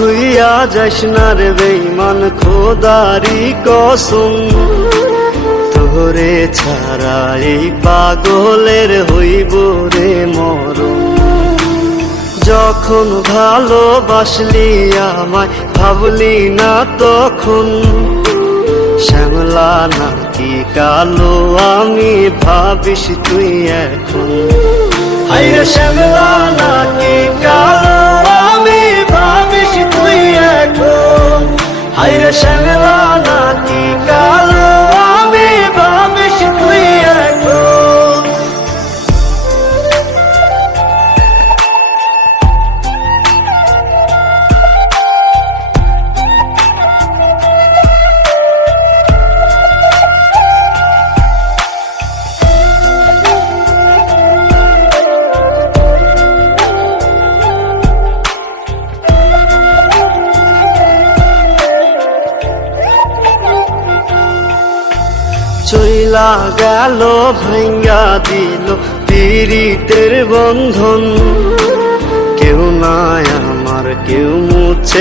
ভুইয়া যাস না রে বেঈমান, খোদারি কসম তোরে ছাড়া এই পাগলের হইব রে মরণ। যখন ভালোবাসলি আমায় ভাবলি না তখন, শ্যামলা নাকি কালো আমি ভাবিস তুই এখন। হায়রে শ্যামলা নাকি কালো আমি ভাবিস তুই এখন। হায়রে শ্যামলা নাকি কালো আমি ভাবিস তুই এখন। চইলা গেল ভাঙ্গা দিল পীড়িতের বন্ধন, কেউ নাই আমার কেউ মুছে